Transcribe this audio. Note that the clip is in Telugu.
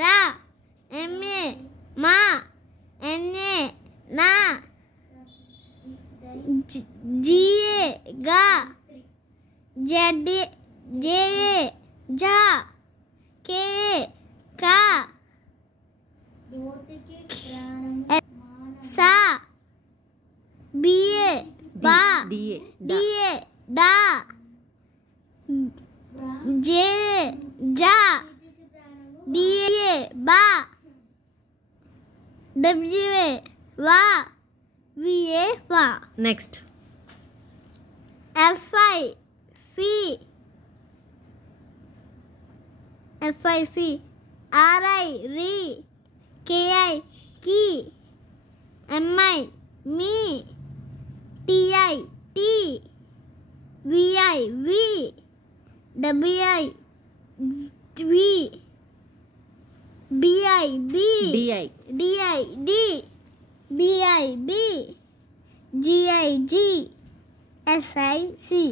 రా, MA మా, NA నా, GA గా, JA జా, KA కా, సా, BA బా, DA డా, JA జా, DA బా, WA వా, VA వా. నెక్స్ట్ FI ఫీ, RI రీ, KI కీ, MI మీ, TI టీ, VI వి, WI వి, BI బి, DI డి, BI బి, GI జీ, SI సి.